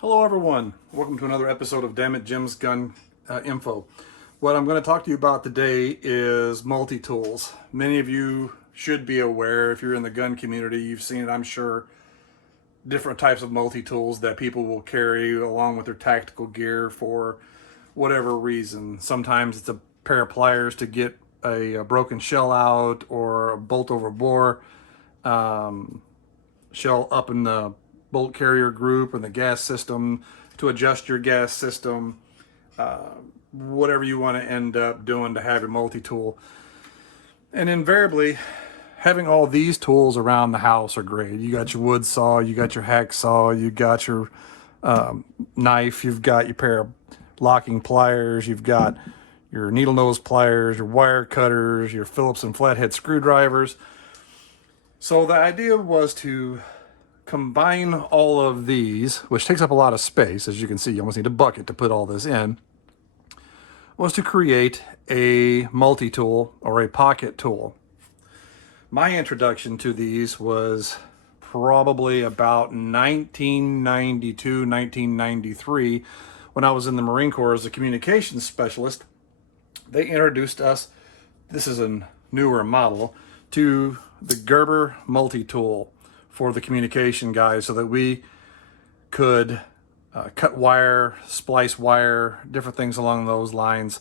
Hello everyone, welcome to another episode of Dammit Jim's Gun Info. What I'm going to talk to you about today is multi-tools. Many of you should be aware, if you're in the gun community, you've seen it, I'm sure, different types of multi-tools that people will carry along with their tactical gear for whatever reason. Sometimes it's a pair of pliers to get a broken shell out, or a bolt over bore shell up in the bolt carrier group and the gas system to adjust your gas system, whatever you want to end up doing to have your multi-tool. And invariably, having all these tools around the house are great. You got your wood saw, you got your hacksaw, you got your knife, you've got your pair of locking pliers, you've got your needle nose pliers, your wire cutters, your Phillips and flathead screwdrivers. So the idea was to combine all of these, which takes up a lot of space. As you can see, you almost need a bucket to put all this in, was to create a multi-tool or a pocket tool. My introduction to these was probably about 1992, 1993, when I was in the Marine Corps as a communications specialist. They introduced us, this is a newer model, to the Gerber multi-tool for the communication guys, so that we could cut wire, splice wire, different things along those lines,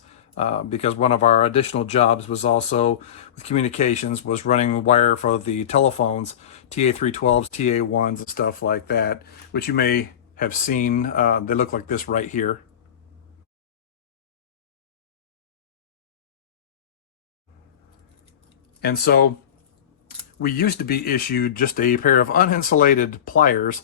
because one of our additional jobs was also with communications, was running wire for the telephones, TA312s, TA1s, and stuff like that, which you may have seen. They look like this right here. And so we used to be issued just a pair of uninsulated pliers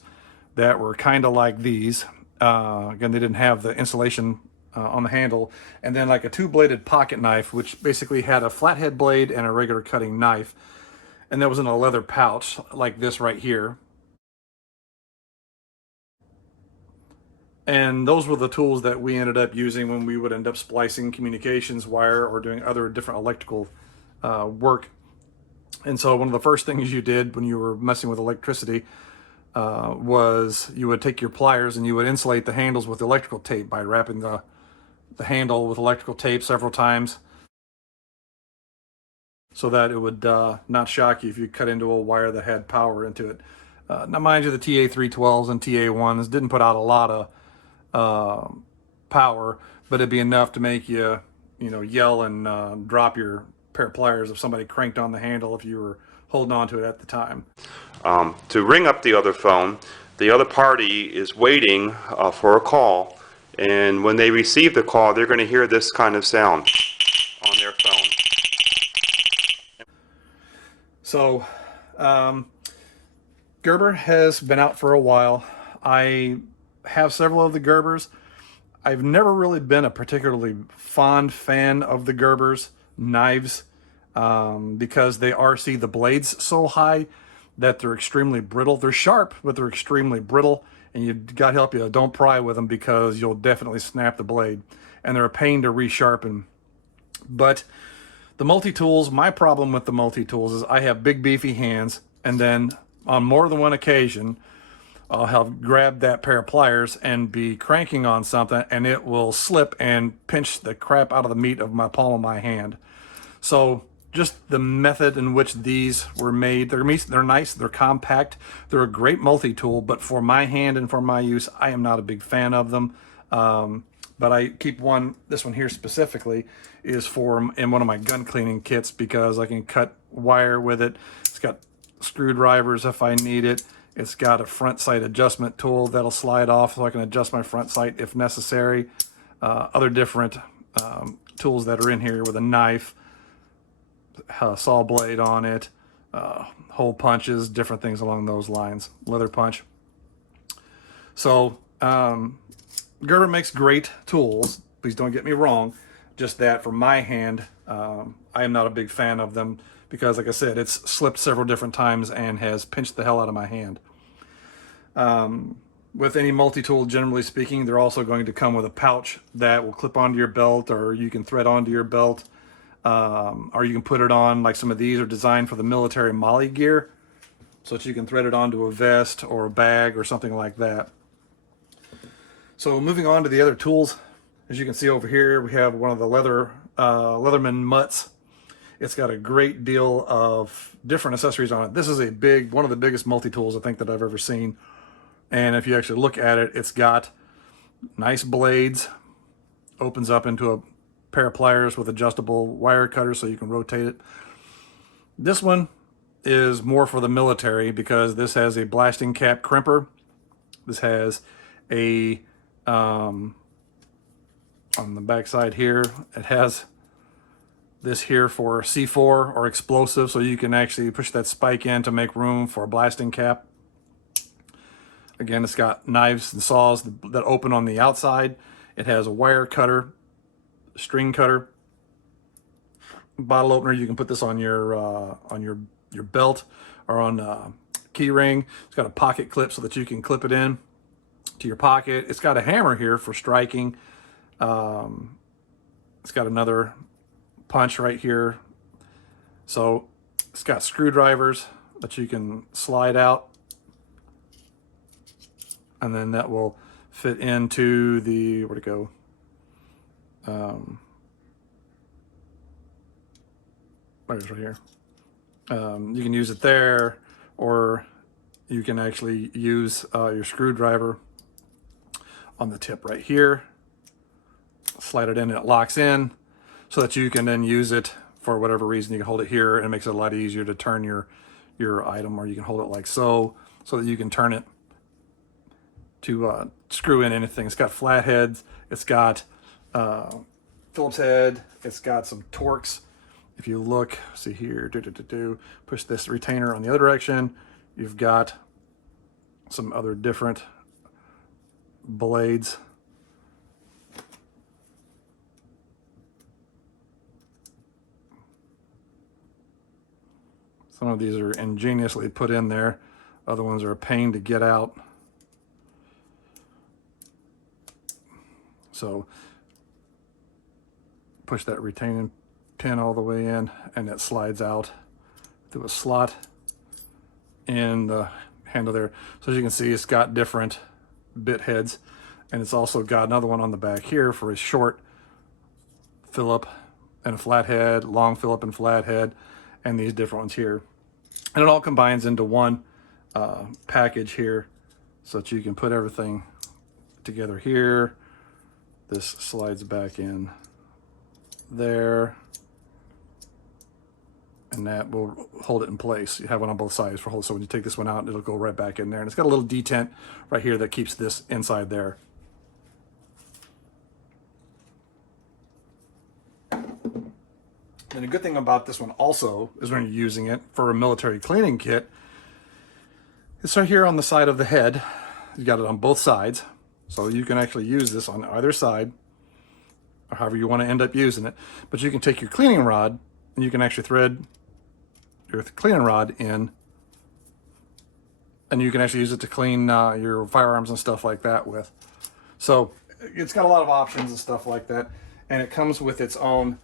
that were kind of like these. Again, they didn't have the insulation on the handle. And then like a two-bladed pocket knife, which basically had a flathead blade and a regular cutting knife. And that was in a leather pouch like this right here. And those were the tools that we ended up using when we would end up splicing communications wire or doing other different electrical work. And so one of the first things you did when you were messing with electricity was you would take your pliers and you would insulate the handles with electrical tape by wrapping the handle with electrical tape several times, so that it would not shock you if you cut into a wire that had power into it. Now mind you, the TA312s and TA1s didn't put out a lot of power, but it'd be enough to make you, yell and drop your pair of pliers if somebody cranked on the handle if you were holding on to it at the time. To ring up the other phone, the other party is waiting for a call, and when they receive the call, they're going to hear this kind of sound on their phone. So Gerber has been out for a while. I have several of the Gerbers. I've never really been a particularly fond fan of the Gerbers knives, because they RC the blades so high that they're extremely brittle. They're sharp, but they're extremely brittle, and you God help you, don't pry with them, because you'll definitely snap the blade, and they're a pain to resharpen. But the multi-tools, my problem with the multi-tools is I have big beefy hands, and then on more than one occasion I'll have grabbed that pair of pliers and be cranking on something, and it will slip and pinch the crap out of the meat of my palm of my hand. So just the method in which these were made, they're nice, they're compact, they're a great multi-tool, but for my hand and for my use, I am not a big fan of them. But I keep this one here specifically is for in one of my gun cleaning kits, because I can cut wire with it. It's got screwdrivers if I need it. It's got a front sight adjustment tool that'll slide off so I can adjust my front sight if necessary. Other different tools that are in here with a knife, saw blade on it, hole punches, different things along those lines, leather punch. So Gerber makes great tools, please don't get me wrong, just that for my hand, I am not a big fan of them, because like I said, it's slipped several different times and has pinched the hell out of my hand. With any multi-tool, generally speaking, they're also going to come with a pouch that will clip onto your belt, or you can thread onto your belt. Or you can put it on, like some of these are designed for the military MOLLE gear, so that you can thread it onto a vest or a bag or something like that. So moving on to the other tools, as you can see over here, we have one of the Leatherman mutts. It's got a great deal of different accessories on it. This is one of the biggest multi-tools I think that I've ever seen. And if you actually look at it, it's got nice blades, opens up into a pair of pliers with adjustable wire cutters so you can rotate it. This one is more for the military because this has a blasting cap crimper. This has a, on the back side here, it has this here for C4 or explosive, so you can actually push that spike in to make room for a blasting cap. Again, it's got knives and saws that open on the outside. It has a wire cutter, string cutter, bottle opener. You can put this on your belt or on key ring. It's got a pocket clip so that you can clip it in to your pocket. It's got a hammer here for striking. It's got another punch right here. So it's got screwdrivers that you can slide out, and then that will fit into the, where'd it go? There's right here. You can use it there, or you can actually use your screwdriver on the tip right here. Slide it in and it locks in so that you can then use it for whatever reason. You can hold it here and it makes it a lot easier to turn your item, or you can hold it like so that you can turn it to screw in anything. It's got flatheads, it's got Phillips head, it's got some Torx. If you look, see here, push this retainer on the other direction, you've got some other different blades. Some of these are ingeniously put in there. Other ones are a pain to get out. So push that retaining pin all the way in, and it slides out through a slot in the handle there. So as you can see, it's got different bit heads, and it's also got another one on the back here for a short Phillip and a flathead, long Phillip and flathead, and these different ones here. And it all combines into one package here so that you can put everything together here. This slides back in there, and that will hold it in place. You have one on both sides for hold, so when you take this one out, it'll go right back in there. And it's got a little detent right here that keeps this inside there. And the good thing about this one also is when you're using it for a military cleaning kit, it's right here on the side of the head. You got it on both sides, so you can actually use this on either side, or however you want to end up using it. But you can take your cleaning rod and you can actually thread your cleaning rod in, and you can actually use it to clean your firearms and stuff like that with. So it's got a lot of options and stuff like that, and it comes with its own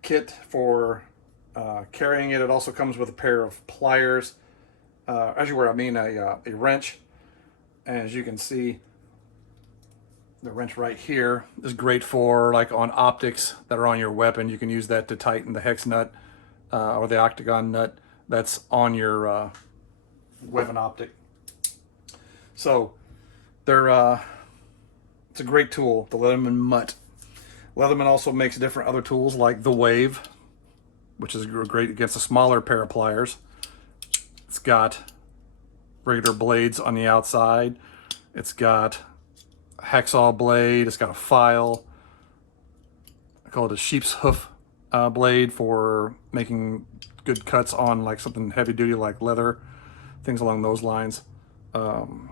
kit for carrying it. It also comes with a pair of pliers, a wrench. And as you can see, the wrench right here is great for, like, on optics that are on your weapon. You can use that to tighten the hex nut or the octagon nut that's on your weapon optic. So it's a great tool, the Leatherman Mutt. Leatherman also makes different other tools like the Wave, which is great against a smaller pair of pliers. It's got regular blades on the outside. It's got a hacksaw blade. It's got a file. I call it a sheep's hoof blade for making good cuts on like something heavy duty like leather, things along those lines. And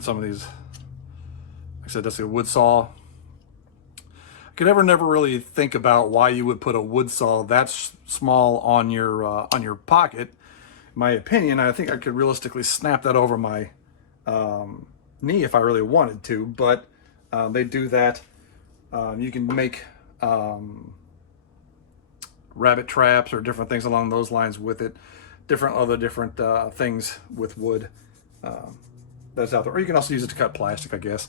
some of these, like I said, that's a wood saw. I could never really think about why you would put a wood saw that small on your pocket. In my opinion, I think I could realistically snap that over my knee if I really wanted to, but they do that. You can make rabbit traps or different things along those lines with it. Different things with wood. that's out there. Or you can also use it to cut plastic, I guess.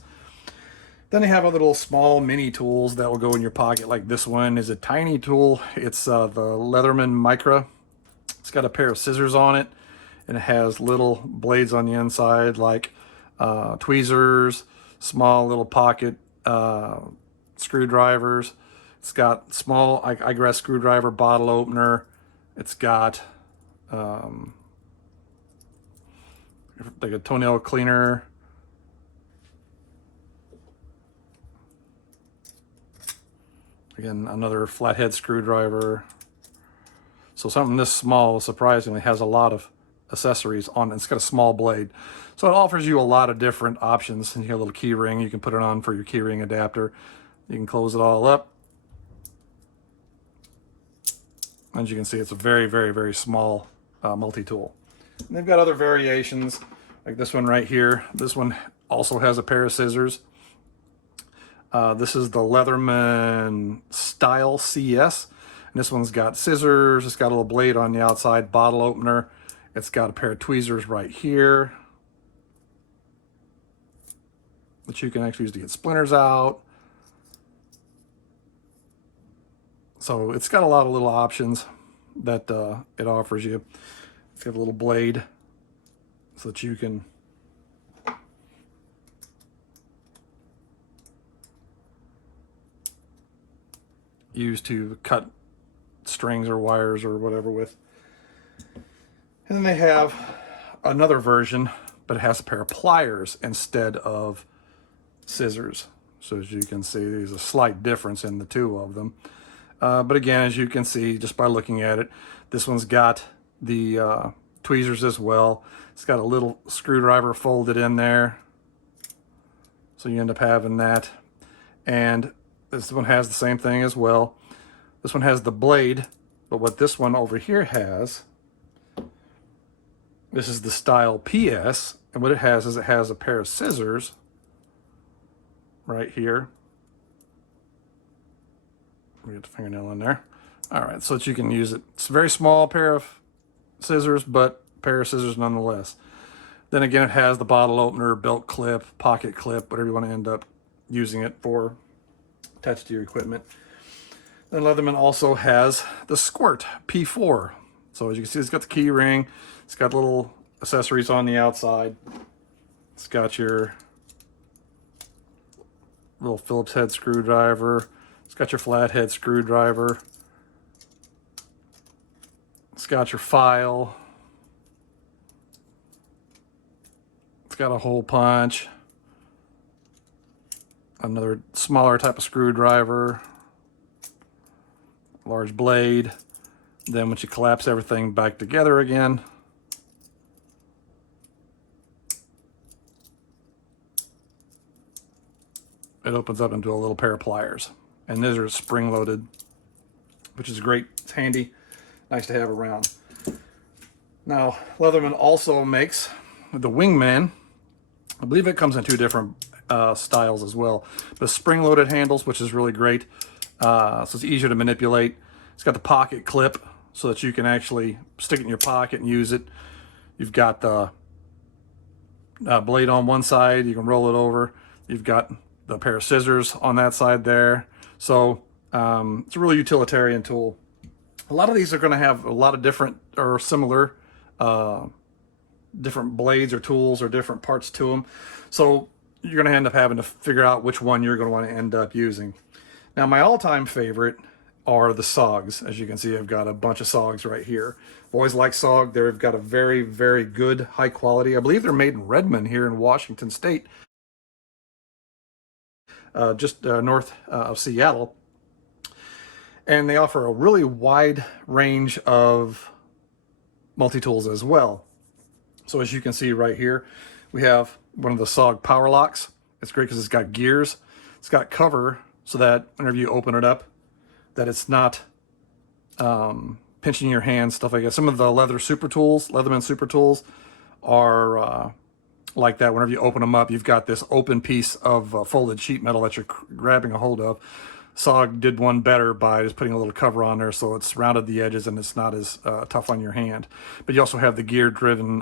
Then they have other little small mini tools that will go in your pocket. Like this one is a tiny tool. It's the Leatherman Micra. It's got a pair of scissors on it, and it has little blades on the inside, like tweezers, small little pocket screwdrivers. It's got small egress screwdriver, bottle opener. It's got like a toenail cleaner. Again, another flathead screwdriver. So something this small, surprisingly, has a lot of accessories on it. It's got a small blade. So it offers you a lot of different options. And you have a little key ring. You can put it on for your keyring adapter. You can close it all up. As you can see, it's a very, very, very small multi-tool. And they've got other variations, like this one right here. This one also has a pair of scissors. This is the Leatherman Style CS. And this one's got scissors. It's got a little blade on the outside, bottle opener. It's got a pair of tweezers right here that you can actually use to get splinters out. So it's got a lot of little options that it offers you. It's got a little blade so that you can use to cut strings or wires or whatever with. And then they have another version, but it has a pair of pliers instead of scissors. So as you can see, there's a slight difference in the two of them. But again, as you can see, just by looking at it, this one's got the tweezers as well. It's got a little screwdriver folded in there. So you end up having that. And this one has the same thing as well. This one has the blade, but what this one over here has, this is the Style PS, and what it has is it has a pair of scissors right here. Let me get the fingernail in there. All right, so that you can use it. It's a very small pair of scissors, but a pair of scissors nonetheless. Then again, it has the bottle opener, belt clip, pocket clip, whatever you want to end up using it for, attached to your equipment. Then Leatherman also has the Squirt P4. So as you can see, it's got the key ring. It's got little accessories on the outside. It's got your little Phillips head screwdriver. It's got your flathead screwdriver. It's got your file. It's got a hole punch. Another smaller type of screwdriver. Large blade. Then once you collapse everything back together again, it opens up into a little pair of pliers. And these are spring loaded, which is great. It's handy, nice to have around. Now, Leatherman also makes the Wingman. I believe it comes in two different styles as well. The spring loaded handles, which is really great. So it's easier to manipulate. It's got the pocket clip so that you can actually stick it in your pocket and use it. You've got the blade on one side. You can roll it over. You've got the pair of scissors on that side there. So it's a really utilitarian tool. A lot of these are going to have a lot of different or similar different blades or tools or different parts to them. So you're going to end up having to figure out which one you're going to want to end up using. Now, my all-time favorite are the SOGs. As you can see, I've got a bunch of SOGs right here. I've always liked SOG. They've got a very, very good, high quality. I believe they're made in Redmond here in Washington State, just north of Seattle. And they offer a really wide range of multi-tools as well. So as you can see right here, we have one of the SOG power locks. It's great because it's got gears. It's got cover so that whenever you open it up, that it's not pinching your hand, stuff like that. Some of the leather super tools, Leatherman super tools, are like that. Whenever you open them up, you've got this open piece of folded sheet metal that you're grabbing a hold of. SOG did one better by just putting a little cover on there so it's rounded the edges and it's not as tough on your hand. But you also have the gear-driven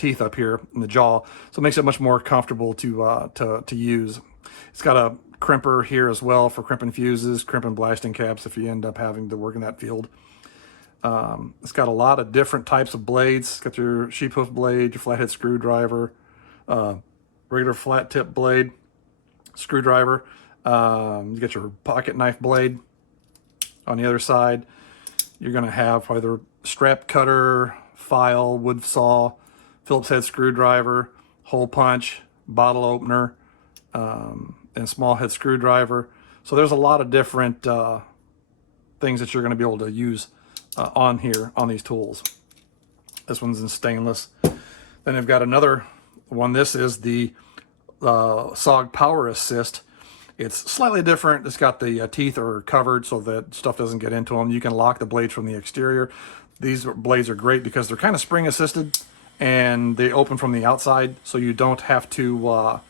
teeth up here in the jaw, so it makes it much more comfortable to use. It's got a crimper here as well for crimping fuses, crimping blasting caps if you end up having to work in that field. It's got a lot of different types of blades. It's got your sheep hoof blade, your flathead screwdriver, regular flat tip blade, screwdriver. You got your pocket knife blade on the other side. You're going to have either strap cutter, file, wood saw, Phillips head screwdriver, hole punch, bottle opener, and small head screwdriver. So there's a lot of different things that you're going to be able to use on here on these tools. This one's in stainless. Then I've got another one. This is the SOG Power Assist. It's slightly different. It's got the teeth are covered so that stuff doesn't get into them. You can lock the blades from the exterior. These blades are great because they're kind of spring assisted and they open from the outside, so you don't have to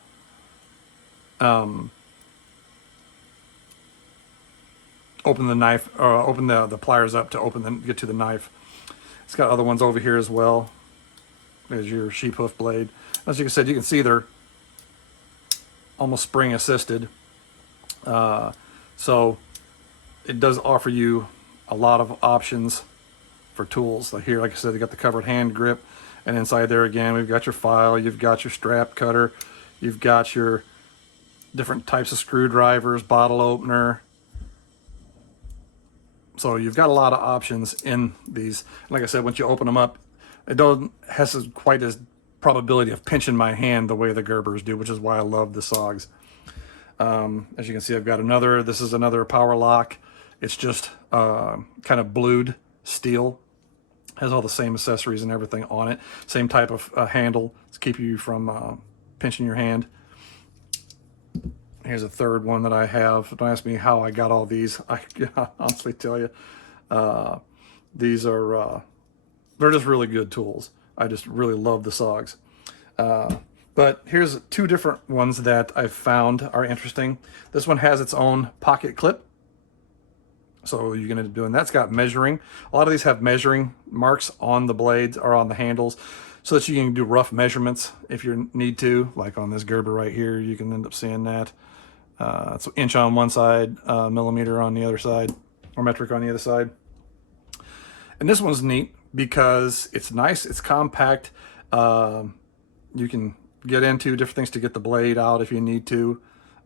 open the knife or open the pliers up to get to the knife. It's got other ones over here as well. There's your sheep hoof blade. As you said, you can see they're almost spring assisted. So it does offer you a lot of options for tools. Like here, like I said, they got the covered hand grip, and inside there again, we've got your file, you've got your strap cutter, you've got your different types of screwdrivers, bottle opener. So you've got a lot of options in these. Like I said, once you open them up, it doesn't has quite as probability of pinching my hand the way the Gerbers do, which is why I love the SOGs. As you can see, I've got another. This is another power lock. It's just kind of blued steel. Has all the same accessories and everything on it. Same type of handle to keep you from pinching your hand. Here's a third one that I have. Don't ask me how I got all these. I honestly tell you, these are they're just really good tools. I just really love the SOGs. But here's two different ones that I've found are interesting. This one has its own pocket clip. So you're going to be doing that. It's got measuring. A lot of these have measuring marks on the blades or on the handles so that you can do rough measurements if you need to. Like on this Gerber right here, you can end up seeing that. It's an inch on one side, millimeter on the other side, or metric on the other side. And this one's neat because it's nice, it's compact. You can get into different things to get the blade out if you need to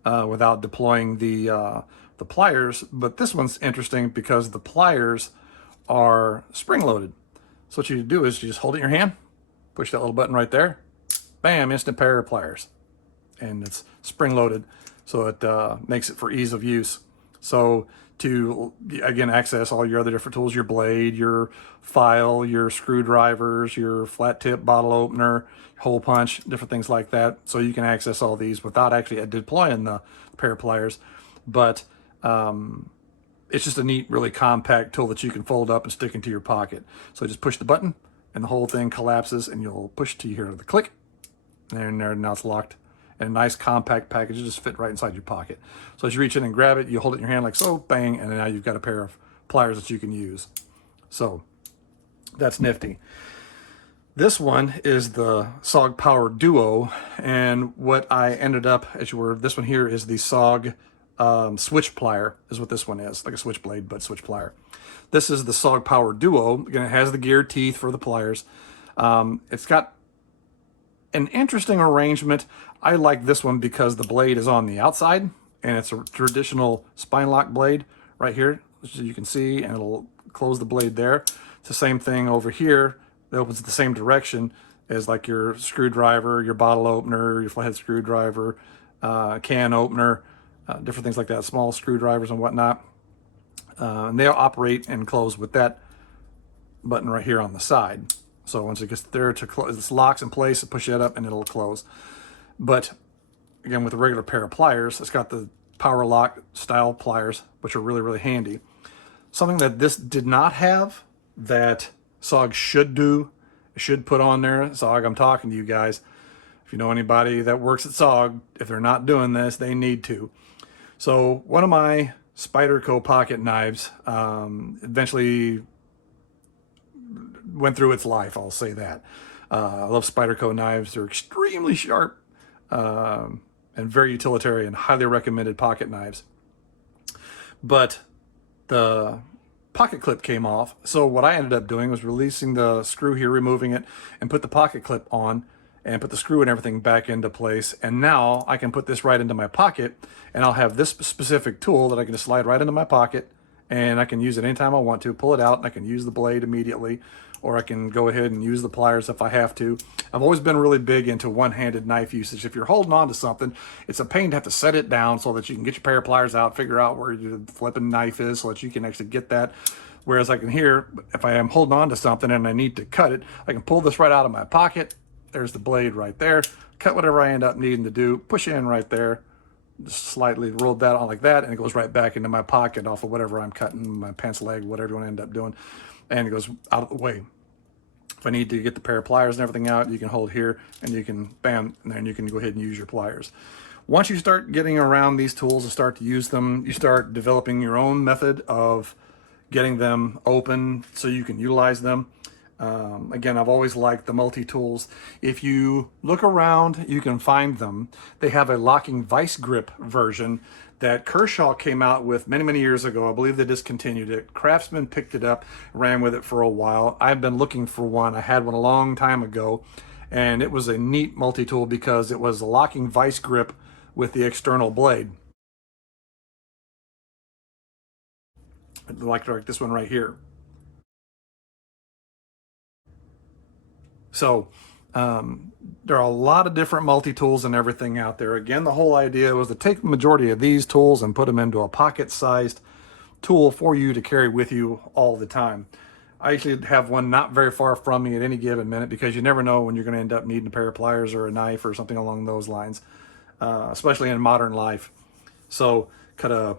without deploying the pliers. But this one's interesting because the pliers are spring-loaded. So what you do is you just hold it in your hand, push that little button right there, bam, instant pair of pliers. And it's spring-loaded, so it makes it for ease of use. So to, again, access all your other different tools, your blade, your file, your screwdrivers, your flat tip bottle opener, hole punch, different things like that. So you can access all these without actually deploying the pair of pliers. But it's just a neat, really compact tool that you can fold up and stick into your pocket. So just push the button and the whole thing collapses, and you'll push to hear the click. And there, now it's locked. And a nice compact package, it just fit right inside your pocket. So as you reach in and grab it, you hold it in your hand like so, bang, and now you've got a pair of pliers that you can use. So that's nifty. This one is the SOG Power Duo, and what I ended up, this one here is the SOG switch plier, is what this one is, like a switchblade, but switch plier. This is the SOG Power Duo. Again, it has the geared teeth for the pliers. It's got an interesting arrangement. I like this one because the blade is on the outside, and it's a traditional spine lock blade right here, as you can see, and it'll close the blade there. It's the same thing over here. It opens the same direction as like your screwdriver, your bottle opener, your flathead screwdriver, can opener, different things like that, small screwdrivers and whatnot. And they'll operate and close with that button right here on the side. So once it gets there to close, it locks in place, push it up and it'll close. But again, with a regular pair of pliers, it's got the power lock style pliers, which are really, really handy. Something that this did not have that SOG should do, should put on there. SOG, I'm talking to you guys. If you know anybody that works at SOG, if they're not doing this, they need to. So one of my Spyderco pocket knives eventually went through its life, I'll say that. I love Spyderco knives. They're extremely sharp and very utilitarian, highly recommended pocket knives. But the pocket clip came off, so what I ended up doing was releasing the screw here, removing it, and put the pocket clip on, and put the screw and everything back into place. And now I can put this right into my pocket, and I'll have this specific tool that I can just slide right into my pocket, and I can use it anytime I want to, pull it out, and I can use the blade immediately, or I can go ahead and use the pliers if I have to. I've always been really big into one-handed knife usage. If you're holding on to something, it's a pain to have to set it down so that you can get your pair of pliers out, figure out where your flipping knife is so that you can actually get that. Whereas I can here, if I am holding on to something and I need to cut it, I can pull this right out of my pocket. There's the blade right there. Cut whatever I end up needing to do, push in right there, just slightly roll that on like that, and it goes right back into my pocket off of whatever I'm cutting, my pants leg, whatever you want to end up doing, and it goes out of the way. If I need to get the pair of pliers and everything out, you can hold here and you can, bam, and then you can go ahead and use your pliers. Once you start getting around these tools and start to use them, you start developing your own method of getting them open so you can utilize them. Again, I've always liked the multi-tools. If you look around, you can find them. They have a locking vice grip version that Kershaw came out with many, many years ago. I believe they discontinued it. Craftsman picked it up, ran with it for a while. I've been looking for one. I had one a long time ago, and it was a neat multi-tool because it was a locking vice grip with the external blade. Like this one right here. So there are a lot of different multi-tools and everything out there. Again, the whole idea was to take the majority of these tools and put them into a pocket-sized tool for you to carry with you all the time. I actually have one not very far from me at any given minute because you never know when you're going to end up needing a pair of pliers or a knife or something along those lines, especially in modern life. So cut a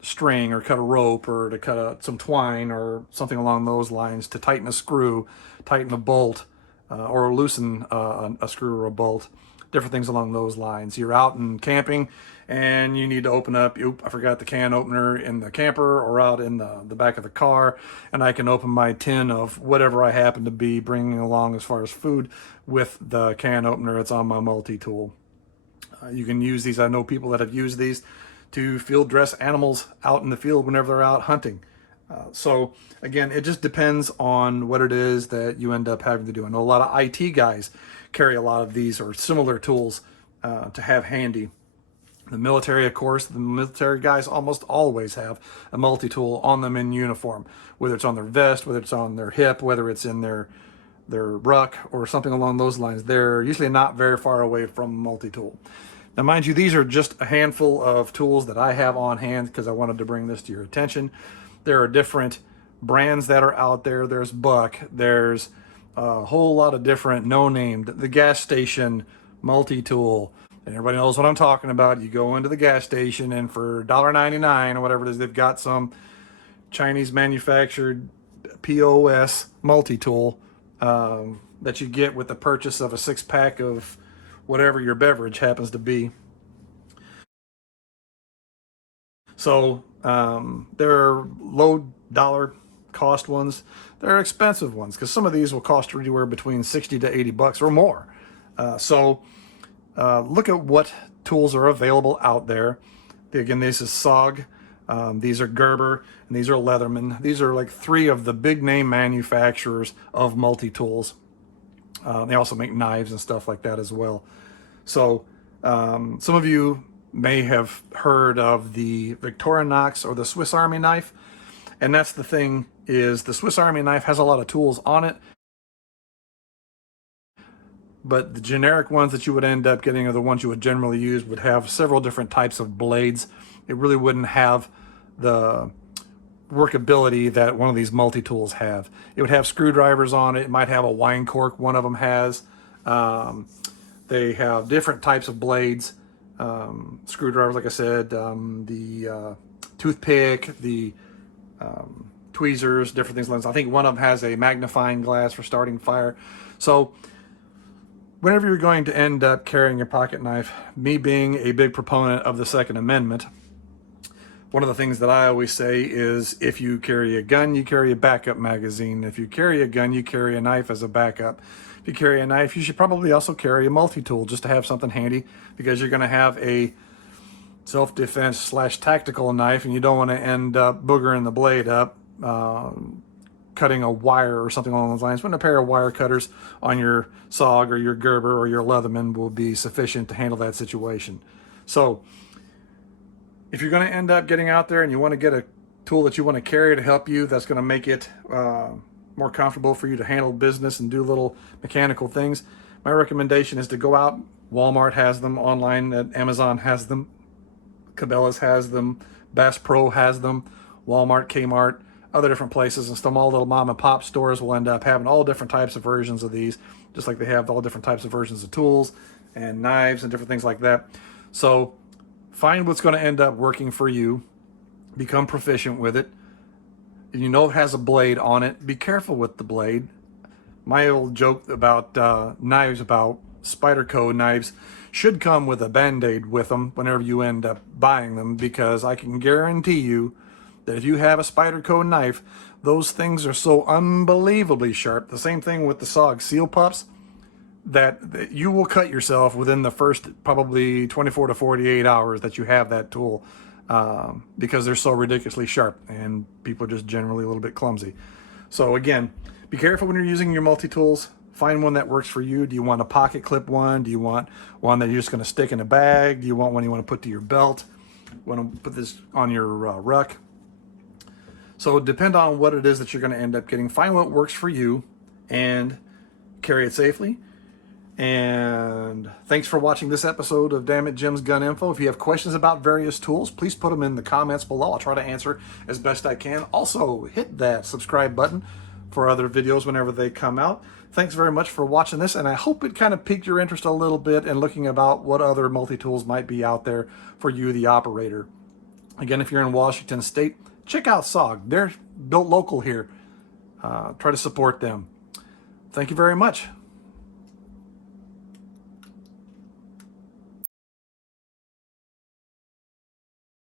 string or cut a rope or to cut some twine or something along those lines, to tighten a screw, tighten a bolt, or loosen a screw or a bolt, different things along those lines. You're out and camping and you need to open up, I forgot the can opener in the camper or out in the back of the car, and I can open my tin of whatever I happen to be bringing along as far as food with the can opener. It's on my multi-tool. You can use these. I know people that have used these to field dress animals out in the field whenever they're out hunting. So again, it just depends on what it is that you end up having to do. I know a lot of IT guys carry a lot of these or similar tools to have handy. The military, of course, the military guys almost always have a multi-tool on them in uniform, whether it's on their vest, whether it's on their hip, whether it's in their ruck or something along those lines. They're usually not very far away from a multi-tool. Now, mind you, these are just a handful of tools that I have on hand because I wanted to bring this to your attention. There are different brands that are out there. There's Buck. There's a whole lot of different no-named. The gas station multi-tool. And everybody knows what I'm talking about. You go into the gas station and for $1.99 or whatever it is, they've got some Chinese manufactured POS multi-tool that you get with the purchase of a 6-pack of whatever your beverage happens to be. So there are low dollar cost ones. There are expensive ones because some of these will cost anywhere between 60 to 80 bucks or more. So look at what tools are available out there. Again, this is SOG. These are Gerber, and these are Leatherman. These are like 3 of the big name manufacturers of multi-tools. They also make knives and stuff like that as well. So some of you may have heard of the Victorinox or the Swiss Army knife. And that's the thing, is the Swiss Army knife has a lot of tools on it. But the generic ones that you would end up getting, or the ones you would generally use, would have several different types of blades. It really wouldn't have the workability that one of these multi-tools have. It would have screwdrivers on it. It might have a wine cork, one of them has. They have different types of blades. Screwdrivers, like I said, the toothpick, the tweezers, different things like that. I think one of them has a magnifying glass for starting fire. So whenever you're going to end up carrying a pocket knife, me being a big proponent of the Second Amendment, One of the things that I always say is if you carry a gun, you carry a backup magazine. If you carry a gun, you carry a knife as a backup. If you carry a knife, you should probably also carry a multi-tool just to have something handy, because you're going to have a self-defense / tactical knife and you don't want to end up boogering the blade up, cutting a wire or something along those lines. When a pair of wire cutters on your SOG or your Gerber or your Leatherman will be sufficient to handle that situation. So if you're going to end up getting out there and you want to get a tool that you want to carry to help you, that's going to make it more comfortable for you to handle business and do little mechanical things, my recommendation is to go out. Walmart has them, online at Amazon has them, Cabela's has them, Bass Pro has them, Walmart, Kmart, other different places, and some all little mom and pop stores will end up having all different types of versions of these, just like they have all different types of versions of tools and knives and different things like that. So find what's going to end up working for you, become proficient with it. You know it has a blade on it, be careful with the blade. My old joke about knives, about Spyderco knives, should come with a Band-Aid with them whenever you end up buying them, because I can guarantee you that if you have a Spyderco knife, those things are so unbelievably sharp. The same thing with the SOG Seal Pups, that you will cut yourself within the first probably 24 to 48 hours that you have that tool, because they're so ridiculously sharp and people are just generally a little bit clumsy. So again, be careful when you're using your multi-tools. Find one that works for you. Do you want a pocket clip one? Do you want one that you're just going to stick in a bag? Do you want one you want to put to your belt? Want to put this on your ruck? So depend on what it is that you're going to end up getting. Find what works for you and carry it safely. And thanks for watching this episode of Dammit Jim's Gun Info. If you have questions about various tools, please put them in the comments below. I'll try to answer as best I can. Also, hit that subscribe button for other videos whenever they come out. Thanks very much for watching this, and I hope it kind of piqued your interest a little bit in looking about what other multi-tools might be out there for you, the operator. Again, if you're in Washington State, check out SOG. They're built local here. Try to support them. Thank you very much.